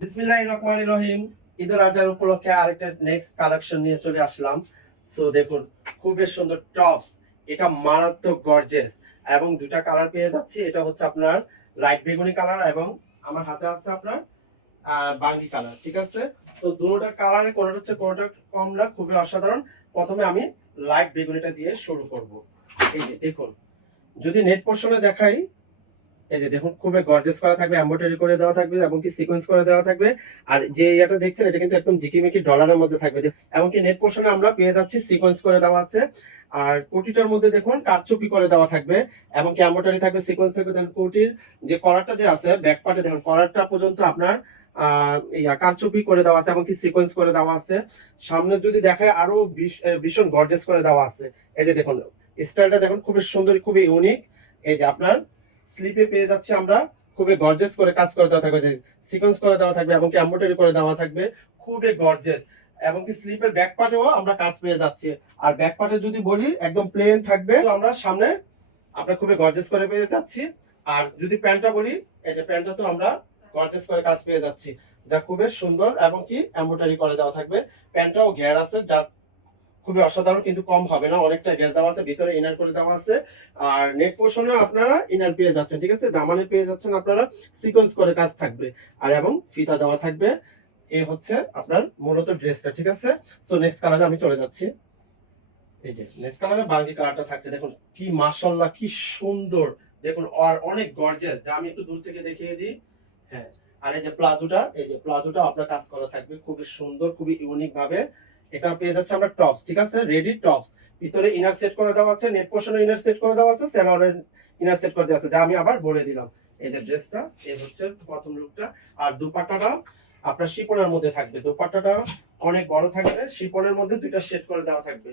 বিসমিল্লাহির রহমানির রহিম। ঈদুল আজহার উপলক্ষে আরেকটা নেক্সট কালেকশন নিয়ে চলে আসলাম। সো দেখুন, খুবই সুন্দর টপস। এটা মারাত্মক গর্জিয়াস এবং দুটা কালার পেয়ে যাচ্ছি। এটা হচ্ছে আপনার লাইট বেগুনি কালার এবং আমার হাতে আছে আপনার বাঙ্গি কালার। ঠিক আছে, তো দুটোটা কালারে কোনটা হচ্ছে কোনটা কম না, খুবই অসাধারণ। প্রথমে আমি লাইট বেগুনিটা দিয়ে শুরু করব। এই যে দেখুন, যদি নেট পোর্শনে দেখাই, এই যে দেখুন খুবই গর্জিয়াস করা থাকবে, এমব্রয়ডারি করে দেওয়া থাকবে এবং কি সিকোয়েন্স করে দেওয়া থাকবে। আর যে এটা দেখছেন এটা কিন্তু একদম ঝিকিমিকি ডলারের মধ্যে থাকবে। এমনকি নেট পোর্শনে আমরা পেয়ে যাচ্ছি সিকোয়েন্স করে দেওয়া আছে। আর কোটিটার মধ্যে দেখুন কারচুপি করে দেওয়া থাকবে এবং কি এমব্রয়ডারি থাকবে, সিকোয়েন্স থাকবে। দেন কোটির যে কলারটা যে আছে ব্যাক পার্টে দেখুন কলারটা পর্যন্ত আপনার কারচুপি করে দেওয়া আছে এবং কি সিকোয়েন্স করে দেওয়া আছে। সামনে যদি দেখায় আরো ভীষণ গর্জিয়াস করে দেওয়া আছে। এই যে দেখুন স্টাইলটা দেখুন, খুবই সুন্দর, খুবই ইউনিক। এই যে আপনার স্লিপে পেয়ে যাচ্ছি আমরা খুবই গর্জিয়াস করে কাজ করে দেওয়া থাকবে, যে সিকোয়েন্স করে দেওয়া থাকবে এবং কি এমব্রয়ডারি করে দেওয়া থাকবে, খুবই গর্জিয়াস। এবং কি স্লিপের ব্যাক পার্টেও আমরা কাজ পেয়ে যাচ্ছি। আর ব্যাক পার্টে যদি বলি একদম প্লেন থাকবে, তো আমরা সামনে আপনার খুবই গর্জিয়াস করে পেয়ে যাচ্ছি। আর যদি প্যান্টটা বলি, এই যে প্যান্টটা তো আমরা গর্জিয়াস করে কাজ পেয়ে যাচ্ছি, যা খুবই সুন্দর এবং কি এমব্রয়ডারি করে দেওয়া থাকবে। প্যান্টটাও ঘের আছে, যা খুবই অসাধারণ, কিন্তু কম হবে না, অনেকটা গ্যাস দেওয়া আছে, ভিতরে ইনার করে দেওয়া আছে। আর নেক পোর্শনে আপনারা ইনার পেয়ে যাচ্ছেন। ঠিক আছে, দামানে পেয়ে যাচ্ছেন আপনারা সিকোয়েন্স করে কাজ থাকবে আর এবং ফিতা দেওয়া থাকবে। এই হচ্ছে আপনার মূলত ড্রেসটা। ঠিক আছে, সো নেক্সট কালারে আমি চলে যাচ্ছি। এই যে নেক্সট কালারে বাঙ্গি কালারটা থাকছে, দেখুন কি মাশাআল্লাহ, কি সুন্দর। দেখুন আর অনেক গর্জিয়াস, যা আমি একটু দূর থেকে দেখিয়ে দিই। হ্যাঁ, আর এই যে প্লাজোটা, এই যে প্লাজোটা আপনার কাজ করা থাকবে খুবই সুন্দর, খুবই ইউনিক ভাবে। এটা পেয়ে যাচ্ছে আমরা টপস। ঠিক আছে, রেডি টপস। ভিতরে ইনার সেট করে দেওয়া আছে, নেট পোর্শনে ইনার সেট করে দেওয়া আছে, সেলরের ইনার সেট করে দেওয়া আছে, যা আমি আবার বলে দিলাম। এই যে ড্রেসটা, এই হচ্ছে প্রথম লুকটা। আর দুপাট্টাটা আপনার শিপনের মধ্যে থাকবে। দুপাট্টাটা অনেক বড় থাকবে, শিপনের মধ্যে দুইটা সেট করে দেওয়া থাকবে।